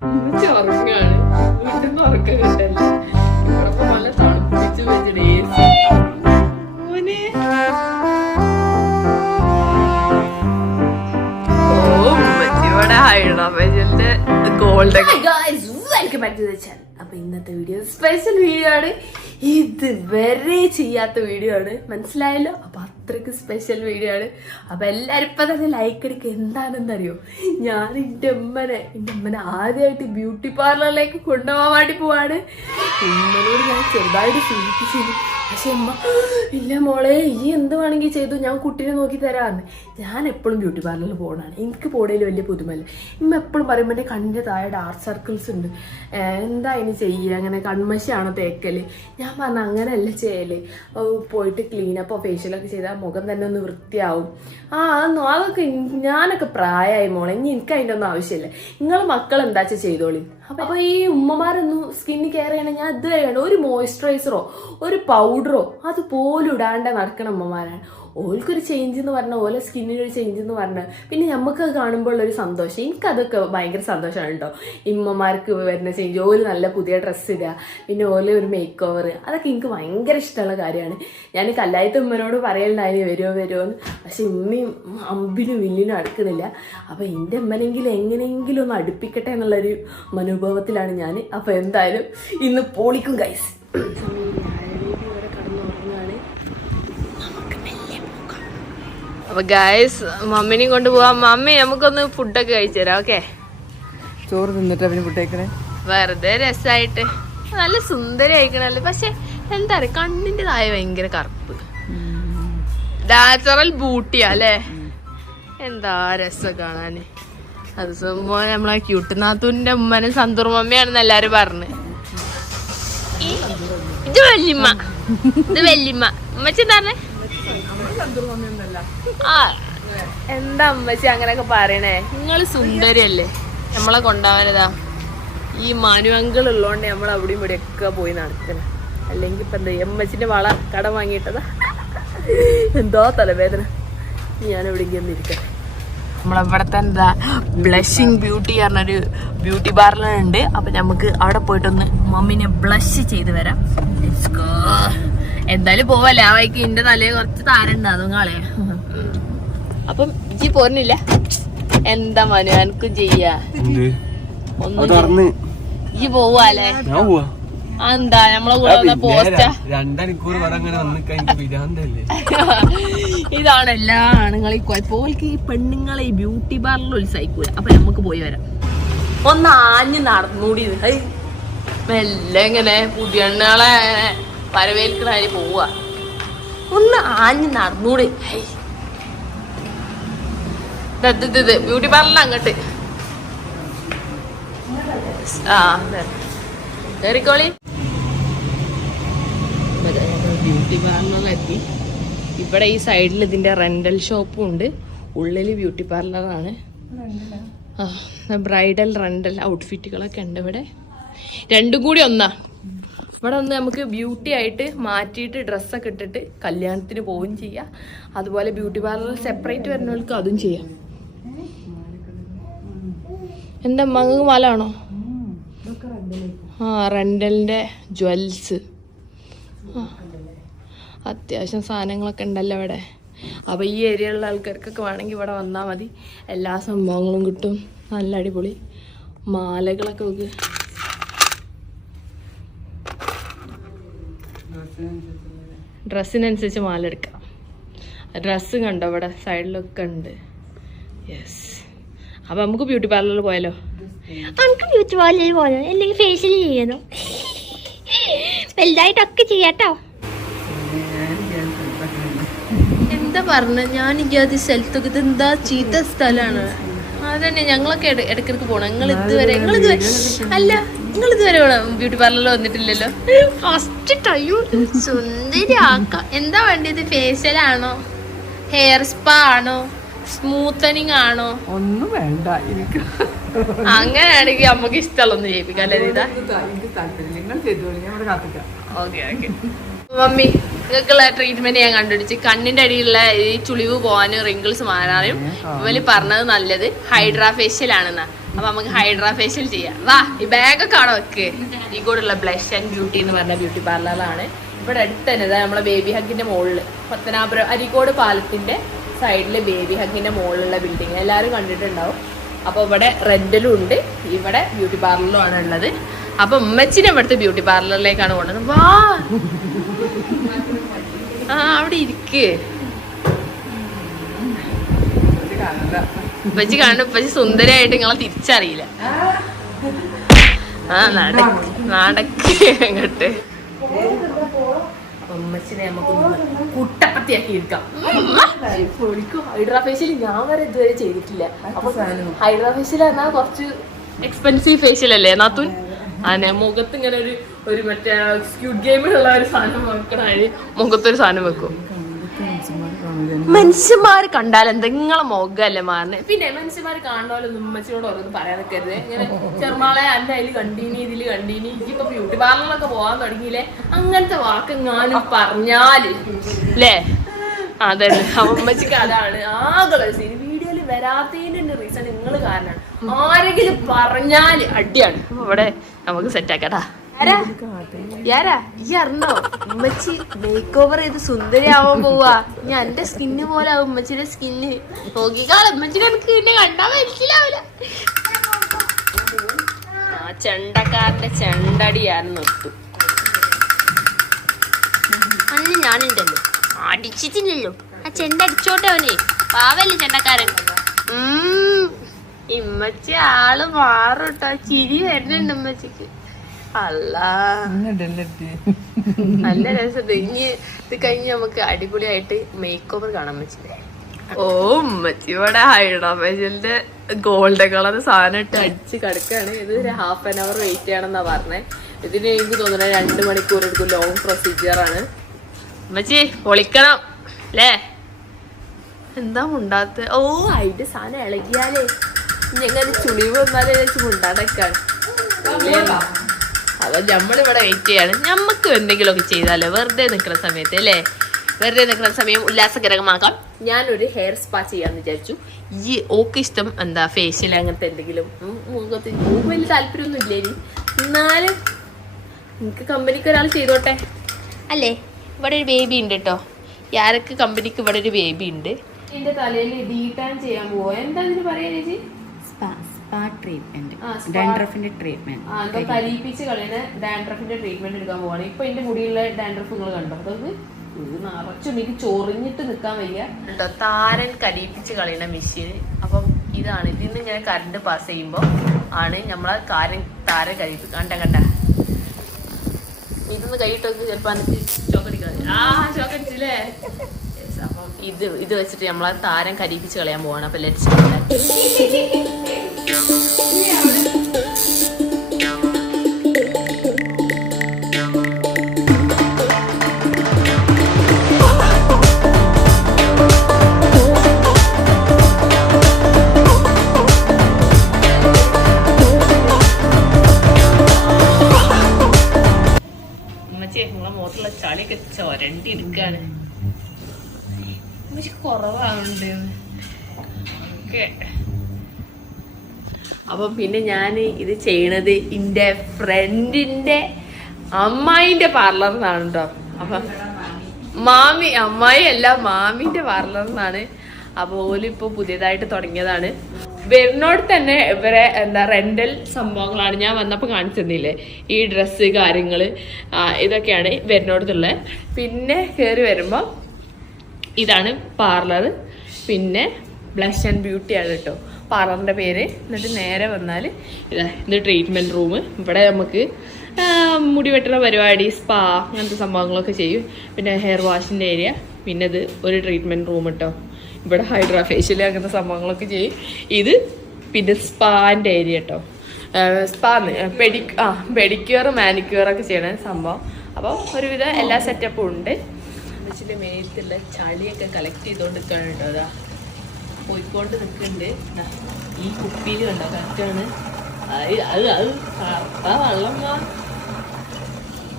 ഉമ്മച്ചി ഉറങ്ങാണ് വീട്ടിൽ നിന്ന് ഉറക്കം കിട്ടല്ല ഇവിടെ നല്ല തണുപ്പിച്ച് വെച്ചിട്ട് ഹൈഡ്രാബാദിന്റെ golden welcome back to the channel അപ്പൊ ഇന്നത്തെ വീഡിയോ സ്പെഷ്യൽ വീഡിയോ ആണ്. ഇത് വരെ ചെയ്യാത്ത വീഡിയോ ആണ്. മനസ്സിലായല്ലോ? അപ്പൊ അത്രയ്ക്ക് സ്പെഷ്യൽ വീഡിയോ ആണ്. അപ്പൊ എല്ലാരും ഇപ്പൊ തന്നെ ലൈക്ക് അടിക്കുക എന്താണെന്നറിയോ? ഞാൻ എന്റെ അമ്മനെ എന്റെ അമ്മനെ ആദ്യമായിട്ട് ബ്യൂട്ടി പാർലറിലേക്ക് കൊണ്ടുപോകാൻ വേണ്ടി പോവാണ്. ഉമ്മനോട് ഞാൻ ചെറുതായിട്ട് സൂചിപ്പിച്ചിരുന്നു. പക്ഷെ അമ്മ ഇല്ല മോളെ ഈ എന്ത് വേണമെങ്കിൽ ചെയ്തു? ഞാൻ കുട്ടീനെ നോക്കി തരാമെന്ന് ഞാൻ എപ്പോഴും ബ്യൂട്ടി പാർലറിൽ പോകണമാണ് എനിക്ക് പോണേൽ വലിയ പുതുമല്ല ഇമ്മ എപ്പോഴും പറയുമ്പോൾ എന്റെ കണ്ണിന്റെ താഴെ ഡാർക്ക് സർക്കിൾസ് ഉണ്ട്. എന്താ ഇനി ചെയ്യുക അങ്ങനെ കൺമശിയാണോ തേക്കൽ ഞാൻ പറഞ്ഞ അങ്ങനെയല്ല ചെയ്യൽ. പോയിട്ട് പോയിട്ട് ക്ലീനപ്പോ ഫേഷ്യലൊക്കെ ചെയ്താൽ മുഖം തന്നെ ഒന്ന് വൃത്തിയാവും. ആ അതൊന്നും അതൊക്കെ ഞാനൊക്കെ പ്രായമായി മോളെ. ഇനി എനിക്ക് അതിന്റെ ഒന്നും ആവശ്യമില്ല. നിങ്ങൾ മക്കൾ എന്താ ചെയ്തോളി. അപ്പോൾ ഈ ഉമ്മമാരൊന്നും സ്കിന്ന് കെയർ ചെയ്യണം ഞാൻ ഇതുവരെ കണ്ടു ഒരു മോയ്സ്ചറൈസറോ ഒരു പൗഡറോ അത് പോലും ഇടാണ്ട് നടക്കണ ഉമ്മമാരാണ്. ഓൾക്കൊരു ചേഞ്ച് എന്ന് പറഞ്ഞ ഓലെ സ്കിന്നിനൊരു ചേഞ്ച് എന്ന് പറഞ്ഞാൽ പിന്നെ നമുക്ക് കാണുമ്പോൾ ഒരു സന്തോഷം. എനിക്കതൊക്കെ ഭയങ്കര സന്തോഷമാണ് കേട്ടോ ഇമ്മമാർക്ക് വരുന്ന ചേഞ്ച് ഓൽ നല്ല പുതിയ ഡ്രസ്സ് ഇടുക പിന്നെ ഓൽ ഒരു മേക്ക് ഓവർ അതൊക്കെ എനിക്ക് ഭയങ്കര ഇഷ്ടമുള്ള കാര്യമാണ്. ഞാൻ കല്ലായത്തെ ഉമ്മനോട് പറയലുണ്ടായി വരുമോ വരുമോ എന്ന്. പക്ഷെ ഇമ്മയും അമ്പിനും വില്ലിനും അടുക്കുന്നില്ല. അപ്പോൾ എന്റെ അമ്മനെങ്കിലും എങ്ങനെയെങ്കിലും ഒന്ന് അടുപ്പിക്കട്ടെ എന്നുള്ളൊരു മനോഭാവത്തിലാണ് ഞാൻ അപ്പോൾ എന്തായാലും ഇന്ന് പോളിക്കും ഗൈസ് അപ്പൊ ഗായ്സ് മമ്മിനെയും കൊണ്ട് പോവാം മമ്മി നമുക്കൊന്ന് ഫുഡൊക്കെ കഴിച്ചു തരാം ഓക്കെ ചോറ് തിന്നിട്ട് അവന് വിട്ടേക്കണേ വെറുതെ രസമായിട്ട് നല്ല സുന്ദരി ആയിക്കണല്ലേ പക്ഷെ എന്താ പറയാ കണ്ണിന്റെ താഴെ ഭയങ്കര കറുപ്പ്. നാച്ചുറൽ ബൂട്ടിയാ അല്ലേ? എന്താ രസം കാണാന്? അത് സംഭവം നമ്മളെ ക്യൂട്ട് നാത്തൂന്റെ ഉമ്മനെ സന്തൂർ മമ്മിയാണെന്ന് എല്ലാരും പറഞ്ഞു. ഇത് വല്യമ്മ. ഇത് വല്യമ്മ. ഉമ്മച്ചെന്താ പറഞ്ഞേ? ആ എന്താ അമ്മച്ചി അങ്ങനെയൊക്കെ പറയണേ? നിങ്ങൾ സുന്ദരിയല്ലേ? നമ്മളെ കൊണ്ടാവാനതാ ഈ മനു അങ്കിൾ ഉള്ളോണ്ട് നമ്മൾ അവിടെയും ഇവിടെ ഒക്കെ പോയി നടക്കണം. അല്ലെങ്കിൽ ഇപ്പൊ എന്താ അമ്മച്ചിന്റെ വള കടം വാങ്ങിയിട്ടതാ. എന്തോ തലവേദന. ഞാൻ എവിടേക്ക് ഒന്ന് ഇരിക്കട്ടെ. നമ്മളിവിടത്തെ എന്താ ബ്ലഷിങ് ബ്യൂട്ടി പറഞ്ഞൊരു ബ്യൂട്ടി പാർലർ ഉണ്ട്. അപ്പൊ നമുക്ക് അവിടെ പോയിട്ടൊന്ന് മമ്മിനെ ബ്ലഷ് ചെയ്ത് വരാം. Let's go. എന്തായാലും പോവല്ലേ? ആ വഴിക്ക് എന്റെ തലയിൽ കുറച്ച് താരണ്ട് അതും കളയാ. അപ്പം ഇജ്ജി പോരുന്നില്ല എന്താ മനു എനിക്കും ചെയ്യാ? ഒന്നും ഇജ്ജി പോവാല്ലേ? എന്താ? നമ്മളെ കൂടെ പോസ്റ്റാ. രണ്ടണിക്കൂർ ഇതാണ് എല്ലാ ആണുങ്ങളെ കുഴപ്പമില്ല ഈ പെണ്ണുങ്ങളെ ഈ ബ്യൂട്ടി പാർലർ ഉത്സാഹിക്കൂല. അപ്പൊ നമുക്ക് പോയി വരാം. ഒന്ന് ആഞ്ഞ് നടന്നൂടി. മെല്ലെ ഇങ്ങനെ പുതിയണ്ണുകളെ വരവേൽക്കണ കാര്യം പോവാ ഒന്ന് ആഞ്ഞ് നടന്നൂടെ. ബ്യൂട്ടി പാർലർ അങ്ങോട്ട്. ആ കേറിക്കോളി. ബ്യൂട്ടി പാർലറിലെത്തി. ഇവിടെ ഈ സൈഡിൽ ഇതിന്റെ റെന്റൽ ഷോപ്പും ഉണ്ട്. ഉള്ളിൽ ബ്യൂട്ടി പാർലറാണ് ബ്രൈഡൽ റെന്റൽ ഔട്ട്ഫിറ്റുകളൊക്കെ ഉണ്ട് ഇവിടെ. രണ്ടും കൂടി ഒന്നാ. ഇവിടെ ഒന്ന് നമുക്ക് ബ്യൂട്ടി ആയിട്ട് മാറ്റിയിട്ട് ഡ്രസ്സൊക്കെ ഇട്ടിട്ട് കല്യാണത്തിന് പോവുകയും ചെയ്യാം. അതുപോലെ ബ്യൂട്ടി പാർലർ സെപ്പറേറ്റ് വരുന്നവർക്ക് അതും ചെയ്യാം. എന്താ മങ്ങ് മാലാണോ ആ റെന്റലിന്റെ ജ്വൽസ്. അത്യാവശ്യം സാധനങ്ങളൊക്കെ ഉണ്ടല്ലോ ഇവിടെ. അപ്പോൾ ഈ ഏരിയയിലുള്ള ആൾക്കാർക്കൊക്കെ വേണമെങ്കിൽ ഇവിടെ വന്നാൽ മതി. എല്ലാ സംഭവങ്ങളും കിട്ടും. നല്ല അടിപൊളി മാലകളൊക്കെ നോക്ക്. ഡ്രസ്സിനനുസരിച്ച് മാല എടുക്കാം ഡ്രസ്സ് കണ്ടോ ഇവിടെ സൈഡിലൊക്കെ ഉണ്ട്. യെസ് അപ്പോൾ നമുക്ക് ബ്യൂട്ടി പാർലറിൽ പോയാലോ? നമുക്ക് ബ്യൂട്ടി പാർലറിൽ പോയാലോ? അല്ലെങ്കിൽ ഫേഷ്യൽ ചെയ്യണോ. വലുതായിട്ടൊക്കെ ചെയ്യാട്ടോ. എന്താ പറഞ്ഞ? ഞാൻ ഇല്ലാതെ സ്ഥലത്തൊക്കെ ഇത് എന്താ ചീത്ത സ്ഥലമാണ്. അതന്നെ ഞങ്ങളൊക്കെ ഇട- ഇടയ്ക്കിടയ്ക്ക് പോണം. ഞങ്ങൾ ഇതുവരെ ഞങ്ങൾ ഇതുവരെ അല്ല നിങ്ങൾ ഇതുവരെ ബ്യൂട്ടി പാർലറിൽ വന്നിട്ടില്ലല്ലോ? ഫസ്റ്റ് ടൈം സുന്ദരിയാക്കാം എന്താ വേണ്ടത് ഫേഷ്യൽ ആണോ? ഹെയർ സ്പാ ആണോ? സ്മൂത്തനിങ് ആണോ? ഒന്നും വേണ്ട. എനിക്ക് അങ്ങനെയാണെങ്കിൽ നമുക്ക് ഇഷ്ടമുള്ളൊന്നും ചെയ്യിപ്പിക്കാം അല്ലേ ഇതാ ഓക്കെ ഓക്കെ മമ്മി നിങ്ങൾക്കുള്ള ട്രീറ്റ്മെന്റ് ഞാൻ കണ്ടുപിടിച്ച്. കണ്ണിന്റെ അടിയിലുള്ള ഈ ചുളിവ് പോകാനും റിങ്കിൾസ് മാറാനും ഇവർ പറഞ്ഞത് നല്ലത്. ഹൈഡ്രാ ഫേഷ്യൽ ആണെന്നാ. അപ്പൊ നമുക്ക് ഹൈഡ്രാ ഫേഷ്യൽ ചെയ്യാം. വാ ഈ ബാഗൊക്കെ ആണോ ഈ കൂടെയുള്ള ബ്ലഷ് ആൻഡ് ബ്യൂട്ടി എന്ന് പറഞ്ഞ ബ്യൂട്ടി പാർലറാണ് ഇവിടെ അടുത്ത് തന്നെ ഇതാ നമ്മളെ ബേബി ഹഗിന്റെ മുകളിൽ പത്തനാപുരം അരിക്കോട് പാലത്തിന്റെ സൈഡിൽ ബേബി ഹഗിന്റെ മുകളിലുള്ള ബിൽഡിംഗ് എല്ലാവരും കണ്ടിട്ടുണ്ടാവും. അപ്പൊ ഇവിടെ റെന്റലും ഉണ്ട്. ഇവിടെ ബ്യൂട്ടി പാർലറിലും ആണ് ഉള്ളത്. അപ്പൊ ഉമ്മച്ചിനെ ഇവിടുത്തെ ബ്യൂട്ടി പാർലറിലേക്കാണ് കൊണ്ടത് വാ! ആ അവിടെ ഇരിക്കേ. ഉപ്പച്ചി കാണുന്നു ഉപ്പച്ചി സുന്ദരിയായിട്ട് നിങ്ങളെ തിരിച്ചറിയില്ല. ആ നടക്ക് നടക്ക് അങ്ങോട്ട്. ഉമ്മച്ചിനെ നമുക്ക് കുട്ടപ്പത്തിയാക്കി എടുക്കാം. ഹൈഡ്രാഫേഷ്യൽ ഞാൻ വരെ ഇതുവരെ ചെയ്തിട്ടില്ല. അപ്പൊ ഹൈഡ്രാഫേഷ്യൽ കുറച്ച് എക്സ്പെൻസീവ് ഫേഷ്യൽ അല്ലേ? നാത്തൂൻ അതെ മുഖത്ത് ഇങ്ങനെ ഒരു ഒരു മറ്റേ സ്ക്യൂഡ് ഗെയിമിലുള്ള ഒരു സാധനം വെക്കണ മുഖത്തൊരു സാധനം വെക്കും. മനുഷ്യന്മാർ കണ്ടാൽ എന്തെങ്കിലും മുഖല്ലേ മാറിനെ പിന്നെ മനുഷ്യന്മാര് കാണുന്നോലൊന്നും ഉമ്മച്ചിയോട് ഓരോന്ന് പറയാൻ നിൽക്കരുത് ഇങ്ങനെ ചെറുമാളെ അന്റെ അതിൽ കണ്ടീനി ഇതിൽ കണ്ടീനി ഇപ്പൊ ബ്യൂട്ടി പാർലറിലൊക്കെ പോകാൻ തുടങ്ങിയില്ലേ? അങ്ങനത്തെ വാക്കെങ്ങാനും പറഞ്ഞാൽ. അല്ലേ അതെ അമ്മച്ചിക്ക് ഉമ്മച്ചിക്ക് അതാണ്. ആകെ വീഡിയോയിൽ വരാത്തതിന്റെ റീസൺ നിങ്ങൾ കാരണമാണ്. ആരെങ്കിലും പറഞ്ഞാൽ അടിയാണ്. ഇവിടെ നമുക്ക് സെറ്റ് ആക്കട്ടാ ആരാ യാരാ ഈ അറിഞ്ഞോ? ഉമ്മച്ചി മേക്ക് ഓവർ ചെയ്ത് സുന്ദരിയാവാൻ പോവാ. ഞാൻ എന്റെ സ്കിന്ന് പോലെ ആവും ഉമ്മച്ചിയുടെ സ്കിന്ന് നോക്കിക്കാളെ ഉമ്മച്ചി നമുക്ക് പിന്നെ കണ്ടാ മനസ്സിലാവില്ല ആ ചെണ്ടക്കാരന്റെ ചെണ്ടടിയായിരുന്നു ഒത്തു. അന്ന് ഞാനുണ്ടല്ലോ. അടിച്ചിട്ടില്ലല്ലോ. ആ ചെണ്ട അടിച്ചോട്ടെ അവനെ. പാവല്ലേ ചെണ്ടക്കാരൻ. ഉം. ഇമ്മച്ചി ആൾ മാറും കേട്ടോ ചിരി വരുന്നുണ്ട് ഉമ്മച്ചിക്ക്. നല്ല രസമുണ്ട് ഇനി ഇത് കഴിഞ്ഞ് നമുക്ക് അടിപൊളിയായിട്ട് മേക്ക് ഓവർ കാണാൻ പറ്റില്ലേ ഓ ഉമ്മച്ചി ഇവിടെ ഗോൾഡൻ കളർ സാധനം ഇട്ട് അടിച്ച് കിടക്കാണ് ഇത് ഒരു ഹാഫ് ആൻ അവർ വെയിറ്റ് ചെയ്യണമെന്നാ പറഞ്ഞത് ഇതിന് എനിക്ക് തോന്നുന്നത് രണ്ട് മണിക്കൂർ എടുക്കും ലോങ് പ്രൊസീജിയർ ആണ്. മച്ചി പൊളിക്കണം അല്ലേ? എന്താ മുണ്ടാത്ത? ഓ അതിന്റെ സാധനം ഇളകിയാലേ. ഞങ്ങൾ ചുളിവ് വന്നാലേ വെച്ച് അപ്പൊ നമ്മളിവിടെ വെയിറ്റ് ചെയ്യാണ്. ഞമ്മക്ക് എന്തെങ്കിലുമൊക്കെ ചെയ്താലോ? വെറുതെ നിൽക്കുന്ന സമയത്ത് അല്ലേ? വെറുതെ നിൽക്കുന്ന സമയം ഉല്ലാസകരമാക്കാം ഞാനൊരു ഹെയർ സ്പാ ചെയ്യാന്ന് വിചാരിച്ചു. ഈ ഓക്ക് ഇഷ്ടം എന്താ? ഫേഷ്യൽ അങ്ങനത്തെ എന്തെങ്കിലും. മുഖത്ത് വലിയ താല്പര്യമൊന്നും ഇല്ലേ ഇനി? എന്നാലും എനിക്ക് കമ്പനിക്ക് ഒരാൾ ചെയ്തോട്ടെ. അല്ലേ? ഇവിടെ ഒരു ബേബി ഉണ്ട് കേട്ടോ യാരക്ക് കമ്പനിക്ക് ഇവിടെ ഒരു ബേബി ഉണ്ട്. എന്റെ തലയിൽ ഡീ ടാൻ ചെയ്യാൻ പോവാ. എന്താ ഇതിന് പറയാ ചേച്ചി? സ്പാ സ്പാ ട്രീറ്റ്മെന്റ് ഡാൻഡ്രഫിന്റെ ട്രീറ്റ്മെന്റ് കരീപ്പിച്ച് കളയുന്ന ഡാൻഡ്രഫിന്റെ ട്രീറ്റ്മെന്റ് എടുക്കാൻ പോവാണ്. ഇപ്പൊ എന്റെ മുടിയുള്ള ഡാൻഡ്രഫ് നിങ്ങൾ കണ്ടോ? അതൊക്കെ ഇത് നിറച്ചു എനിക്ക് ചൊറിഞ്ഞിട്ട് നിക്കാൻ വയ്യ. കേട്ടോ താരൻ കരീപ്പിച്ച് കളയുന്ന മെഷീൻ അപ്പം ഇതാണ്. ഇതിന്ന് ഇങ്ങനെ കറണ്ട് പാസ് ചെയ്യുമ്പോൾ ആണ് നമ്മളെ കാരൻ താരൻ കരീപ്പ് കണ്ട കണ്ട. ഇതൊന്ന് കൈയിട്ടൊക്കെ ചിലപ്പോ എനിക്ക് ചോക്കടിക്കാതെ ആ ചോക്കടിച്ചില്ലേ ഇത് ഇത് വെച്ചിട്ട് നമ്മളെ താരം കരിപ്പിച്ച് കളയാൻ പോവാണ്. അപ്പൊ ലെറ്റ്സ് പിന്നെ ഞാൻ ഇത് ചെയ്യണത് എന്റെ ഫ്രണ്ടിന്റെ അമ്മായിന്റെ പാർലറിൽ നിന്നാണ് കേട്ടോ അപ്പം മാമി അമ്മായി അല്ല മാമിന്റെ പാർലറിൽ നിന്നാണ് അപ്പോൾ ഓലിപ്പോൾ പുതിയതായിട്ട് തുടങ്ങിയതാണ്. വരുന്നോട് തന്നെ ഇവരെ എന്താ റെന്റൽ സംഭവങ്ങളാണ് ഞാൻ വന്നപ്പോൾ കാണിച്ചു തന്നില്ലേ ഈ ഡ്രസ്സ് കാര്യങ്ങൾ ഇതൊക്കെയാണ് വരുന്നോടത്തുള്ളത് പിന്നെ കയറി വരുമ്പോൾ ഇതാണ് പാർലർ പിന്നെ ബ്ലഷ് ആൻഡ് ബ്യൂട്ടി ആണ് കേട്ടോ പാർലറിന്റെ പേര്. എന്നിട്ട് നേരെ വന്നാൽ ഇതാ ട്രീറ്റ്മെന്റ് റൂം ഇവിടെ നമുക്ക് മുടി വെട്ടുന്ന പരിപാടി സ്പാ അങ്ങനത്തെ സംഭവങ്ങളൊക്കെ ചെയ്യും. പിന്നെ ഹെയർ വാഷിന്റെ ഏരിയ പിന്നെ ഇത് ഒരു ട്രീറ്റ്മെന്റ് റൂം കേട്ടോ ഇവിടെ ഹൈഡ്രാ ഫേഷ്യൽ അങ്ങനത്തെ സംഭവങ്ങളൊക്കെ ചെയ്യും. ഇത് പിന്നെ സ്പാന്റെ ഏരിയ കേട്ടോ സ്പാന്ന് പെഡി ആ പെഡിക്യൂർ മാനിക്യൂറൊക്കെ ചെയ്യണ സംഭവം. അപ്പോൾ ഒരുവിധം എല്ലാ സെറ്റപ്പും ഉണ്ട്. മേലത്തുള്ള ചളിയൊക്കെ കളക്ട് കേട്ടോ അതാ. പോയിക്കൊണ്ട് നിൽക്കുന്നുണ്ട് ഈ കുപ്പിയിൽ കണ്ടോ? കറക്റ്റാണ്. അത് അത് അത് കറുത്ത വെള്ളം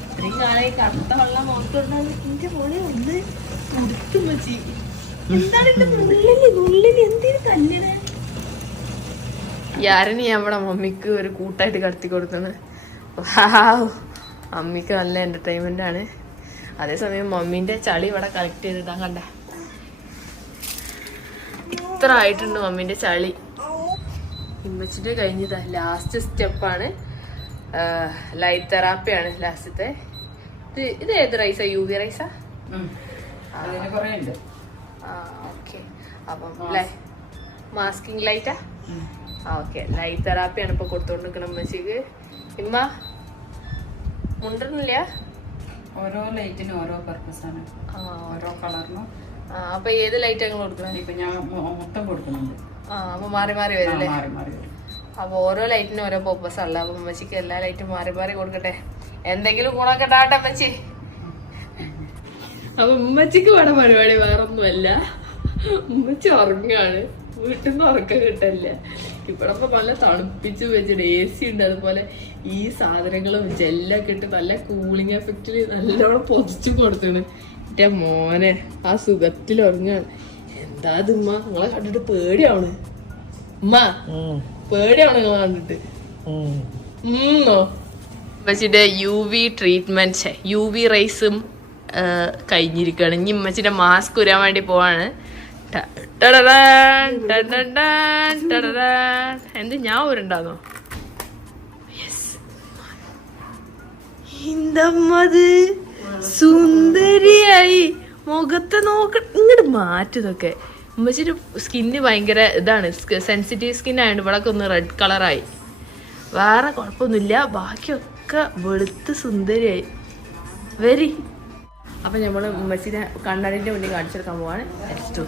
ഇത്രയും കാലമായി കറുത്ത വെള്ളം ഓർക്കുണ്ടാവും എന്റെ മോളെ ഒന്ന് കൊടുത്തു മച്ചി എന്താണ് നുള്ളിൽ നുള്ളിൽ എന്തിനു കല്ലിട യാരനി നമ്മുടെ മമ്മിക്ക് ഒരു കൂട്ടായിട്ട് കടത്തി കൊടുക്കുന്നത് വാവ്. അമ്മിക്ക് നല്ല എന്റർടൈൻമെന്റ് ആണ്. അതേസമയം മമ്മീന്റെ ചളി ഇവിടെ കളക്ട് ചെയ്തിട്ടാ കണ്ട. ഇത്ര ആയിട്ടുണ്ട് മമ്മീന്റെ ചളി. ഇമ്മച്ചിന്റെ കഴിഞ്ഞതാ ലാസ്റ്റ് സ്റ്റെപ്പാണ് ലൈറ്റ് തെറാപ്പിയാണ് ലാസ്റ്റത്തെ ഇത് ഇത് ഏത് റൈസാ യു വി റൈസാ ഓക്കെ അപ്പം ലൈറ്റാ ഓക്കെ ലൈറ്റ് തെറാപ്പിയാണ് ഇപ്പൊ കൊടുത്തോണ്ടിരിക്കണം അമ്മച്ചിക്ക് ഇമ്മ മുണ്ടുന്നില്ല ഓരോ ലൈറ്റിനും ഓരോ പർപ്പസ് ആണ്. ഓരോ കളറിനും അപ്പൊ ഏത് ലൈറ്റ് അങ്ങ് കൊടുക്കണം ഇപ്പൊ ഞാൻ മൊത്തം കൊടുക്കുന്നുണ്ട്. ആ അപ്പൊ മാറി മാറി വരില്ലേ? മാറി മാറി വരും. അപ്പൊ ഓരോ ലൈറ്റിനും ഓരോ പർപ്പസ് അല്ല? അപ്പൊ അമ്മച്ചിക്ക് എല്ലാ ലൈറ്റും മാറി മാറി കൊടുക്കട്ടെ. എന്തെങ്കിലും ഗുണമൊക്കെ ഉണ്ടാകട്ടെ അമ്മച്ചി അപ്പൊ ഉമ്മച്ചിക്ക് വേണ പരിപാടി വേറൊന്നുമല്ല. ഉമ്മച്ചി ഉറങ്ങാണ്. വീട്ടിൽ നിന്ന് ഉറക്കം കിട്ടല്ല ഇവിടെ ഇപ്പൊ നല്ല തണുപ്പിച്ച് വെച്ചിട്ട് എ സി ഉണ്ട്. അതുപോലെ ഈ സാധനങ്ങളും ജെല്ലൊക്കെ ഇട്ട് നല്ല കൂളിംഗ് എഫക്റ്റിൽ നല്ലോണം പൊതിച്ചു കൊടുത്താണ്. എന്റെ മോനെ. ആ സുഖത്തിൽ ഉറങ്ങാണ് എന്താ ഇത് ഉമ്മ? നിങ്ങളെ കണ്ടിട്ട് പേടിയാണ് ഉമ്മ പേടിയാണ് നിങ്ങളെ കണ്ടിട്ട്. ഉമ്മോ? ഉമ്മച്ചിന്റെ U V treatment U V റൈസും കഴിഞ്ഞിരിക്കുകയാണ് ഇനി ഉമ്മച്ചിന്റെ മാസ്ക് ഉരാൻ വേണ്ടി പോവാണ്. എന്ത് ഞാൻ ഊരുണ്ടാന്നോ? എന്തമ്മത് സുന്ദരിയായി മുഖത്തെ നോക്ക ഇങ്ങോട്ട് മാറ്റതൊക്കെ ഉമ്മച്ചിരി സ്കിന്ന് ഭയങ്കര ഇതാണ്. സെൻസിറ്റീവ് സ്കിൻ ആയതുകൊണ്ട് ഇവിടെ ഒന്ന് റെഡ് കളറായി വേറെ കുഴപ്പമൊന്നുമില്ല. ബാക്കിയൊക്കെ വെളുത്ത് സുന്ദരിയായി. വെരി. അപ്പൊ നമ്മൾ ഉമ്മച്ചിനെ കണ്ണടിന്റെ മുന്നിൽ കാണിച്ചെടുക്കാൻ പോവാണ്. നെക്സ്റ്റ്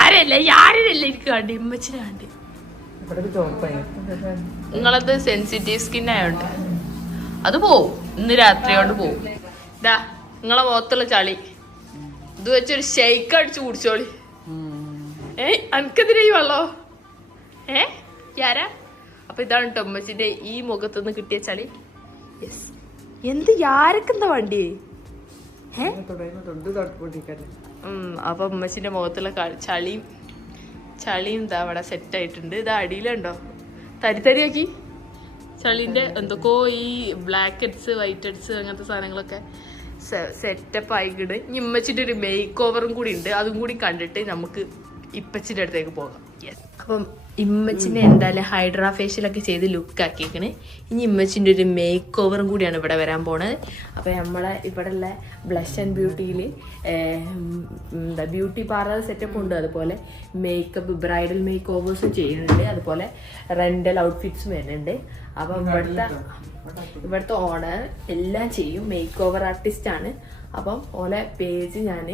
ആരല്ലേ ആരല്ലേ എനിക്ക് കണ്ടി ഉമ്മച്ചിനെ കണ്ടി നിങ്ങളത് സെൻസിറ്റീവ് സ്കിൻ ആയോണ്ട്. അത് പോവും. ഇന്ന് രാത്രി കൊണ്ട് പോവും. ഇതാ നിങ്ങളെ മുഖത്തുള്ള ചളി. ഇത് വെച്ചൊരു ഷെയ്ക്ക് അടിച്ച് കുടിച്ചോളി. ഏയ് അനക്കെതിരെ ഈ വെള്ളോ? ഏ യാരാ അപ്പൊ ഇതാണ് കേട്ടോ ഈ ഈ മുഖത്തുനിന്ന് കിട്ടിയ ചളി. യെസ് എന്ത് യാരക്കെന്താ വണ്ടി? അപ്പൊ ഉമ്മച്ചിന്റെ മുഖത്തുള്ള ചളിയും ചളിയും ഇതാ അവിടെ സെറ്റ് ആയിട്ടുണ്ട്. ഇത് അടിയിലുണ്ടോ? തരി തരി ചളിന്റെ എന്തൊക്കെയോ ഈ ബ്ലാക്ക് ഹെഡ്സ് വൈറ്റ് ഹെഡ്സ് അങ്ങനത്തെ സാധനങ്ങളൊക്കെ സെറ്റപ്പ് ആയിക്കിട് ഇനി ഇമ്മച്ചിന്റെ ഒരു മേക്ക് ഓവറും കൂടി ഉണ്ട്. അതും കൂടി കണ്ടിട്ട് നമുക്ക് ഇപ്പച്ചിന്റെ അടുത്തേക്ക് പോകാം. യെസ് അപ്പം ഇമ്മച്ചിനെ എന്തായാലും ഹൈഡ്രാ ഫേഷ്യലൊക്കെ ചെയ്ത് ലുക്ക് ആക്കിയേക്കണ്. ഇനി ഇമ്മച്ചിന്റെ ഒരു മേക്ക് ഓവറും കൂടിയാണ് ഇവിടെ വരാൻ പോണത്. അപ്പൊ നമ്മളെ ഇവിടെ ഉള്ള ബ്ലഷ് ആൻഡ് ബ്യൂട്ടിയിൽ എന്താ ബ്യൂട്ടി പാർലർ സെറ്റപ്പ് ഉണ്ട്. അതുപോലെ മേക്കപ്പ് ബ്രൈഡൽ മേക്ക് ഓവേഴ്സും ചെയ്യുന്നുണ്ട്. അതുപോലെ റെന്റൽ ഔട്ട്ഫിറ്റ്സും വരുന്നുണ്ട്. അപ്പോൾ ഇവിടുത്തെ ഇവിടുത്തെ ഓണർ എല്ലാം ചെയ്യും. മേക്ക് ഓവർ ആണ്. അപ്പം ഓലെ പേജ് ഞാൻ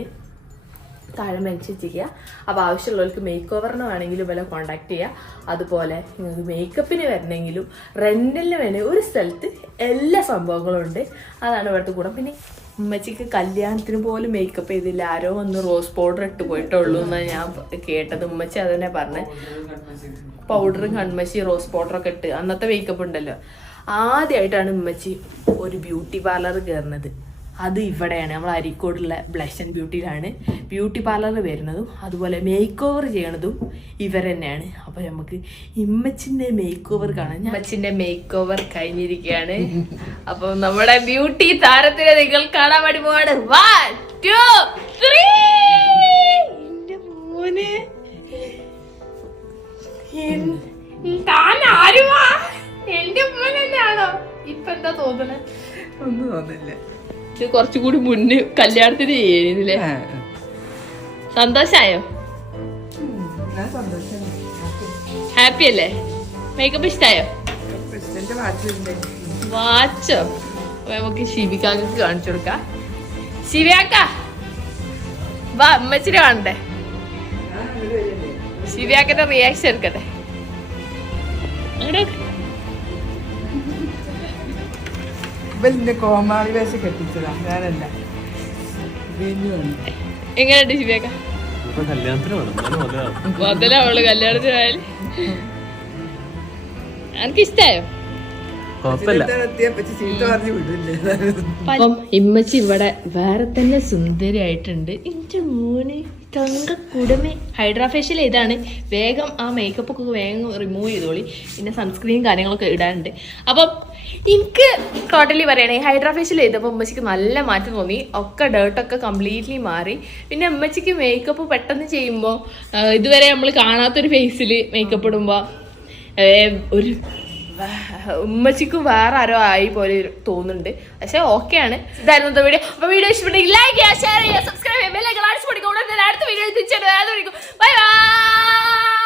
താഴെ മെൻഷൻ ചെയ്യുക അപ്പോൾ ആവശ്യമുള്ളവർക്ക് മേക്ക് ഓവറിന് വേണമെങ്കിലും വില കോണ്ടാക്ട് ചെയ്യുക അതുപോലെ നിങ്ങൾക്ക് മേക്കപ്പിന് വരണമെങ്കിലും റെന്റിന് വേണേ ഒരു സ്ഥലത്ത് എല്ലാ സംഭവങ്ങളും ഉണ്ട്. അതാണ് ഇവിടുത്തെ കൂടെ പിന്നെ ഉമ്മച്ചിക്ക് കല്യാണത്തിന് പോലും മേക്കപ്പ് ചെയ്തില്ല. ആരോ ഒന്ന് റോസ് പൗഡർ ഇട്ട് പോയിട്ടുള്ളൂ എന്നാണ് ഞാൻ കേട്ടത്. ഉമ്മച്ചി അതന്നെ പറഞ്ഞ്. പൗഡറും കൺമശി റോസ് പൗഡറൊക്കെ ഇട്ട്. അന്നത്തെ മേക്കപ്പ് ഉണ്ടല്ലോ. ആദ്യമായിട്ടാണ് ഉമ്മച്ചി ഒരു ബ്യൂട്ടി പാർലർ കയറുന്നത്. അത് ഇവിടെയാണ്. നമ്മൾ അരീക്കോടുള്ള ബ്ലഷ് ആൻഡ് ബ്യൂട്ടിയിലാണ് ബ്യൂട്ടി പാർലർ വരുന്നതും അതുപോലെ മേക്ക് ഓവർ ചെയ്യണതും ഇവർ തന്നെയാണ്. അപ്പോൾ നമുക്ക് ഇമ്മച്ചിന്റെ മേക്ക് ഓവർ കാണാം. ഇമ്മച്ചിന്റെ മേക്ക് ഓവർ കഴിഞ്ഞിരിക്കുകയാണ്. അപ്പോൾ നമ്മുടെ ബ്യൂട്ടി താരത്തിനെ നിങ്ങൾ കാണാൻ വേണ്ടി പോവാണ്. വൺ ടു ത്രീ എന്റെ മോനെ. എൻ- താൻ ആരുമാ എന്റെ ഉമ്മ തന്നെയാണോ? ഇപ്പൊ എന്താ തോന്നണേ? ഒന്നും തോന്നില്ല. ഇത് കുറച്ചുകൂടി മുന്നേ കല്യാണത്തിന് ചെയ്യുന്നില്ലേ സന്തോഷായോ? ഹാപ്പി അല്ലേ? മേക്കപ്പ് ഇഷ്ടായോ? വാച്ചോ? നമുക്ക് ശിവിക്കാക്ക് കാണിച്ചു കൊടുക്കാം. ശിവയാക്ക വാ അമ്മച്ചിനെ കാണണ്ടേ? ശിവയാക്കന്റെ റിയാക്ഷൻ എടുക്കട്ടെ? അങ്ങോട്ട് ഇവലിന്റെ കോമാളി വേഷം കെട്ടിച്ചതാ. ഞാനല്ല. എങ്ങനെയുണ്ട് മുതലാവും മുതലാവൾ കല്യാണത്തിന് പോയാൽ. എനിക്ക് ഇഷ്ടായോ? അപ്പം ഇമ്മച്ചി ഇവിടെ വേറെ തന്നെ സുന്ദരിയായിട്ടുണ്ട്. എന്റെ മോനെ. കുടമേ. ഹൈഡ്രാ ഫേഷ്യൽ ഇതാണ്. വേഗം ആ മേക്കപ്പ് ഒക്കെ വേഗം റിമൂവ് ചെയ്തോളി. പിന്നെ സൺസ്ക്രീൻ കാര്യങ്ങളൊക്കെ ഇടാനുണ്ട്. അപ്പം എനിക്ക് ടോട്ടലി പറയുകയാണെങ്കിൽ ഹൈഡ്രാഫേഷ്യൽ ചെയ്തപ്പോൾ ഉമ്മച്ചിക്ക് നല്ല മാറ്റം തോന്നി. ഒക്കെ ഡേർട്ടൊക്കെ കംപ്ലീറ്റ്ലി മാറി. പിന്നെ ഉമ്മച്ചിക്ക് മേക്കപ്പ് പെട്ടെന്ന് ചെയ്യുമ്പോൾ ഇതുവരെ നമ്മൾ കാണാത്തൊരു ഫേസിൽ മേക്കപ്പ് ഇടുമ്പോൾ ഒരു ഉമ്മച്ചിക്കും വേറെ ആരോ ആയി പോലെ തോന്നുന്നുണ്ട്. പക്ഷെ ഓക്കെയാണ് ഇതായിരുന്നു വീഡിയോ അപ്പൊ വീഡിയോ ഇഷ്ടപ്പെട്ടെങ്കിൽ ലൈക്ക് ചെയ്യുക ഷെയർ ചെയ്യുക സബ്സ്ക്രൈബ് ചെയ്യുക അടുത്ത വീഡിയോ തിരിച്ചു ബൈ ബൈ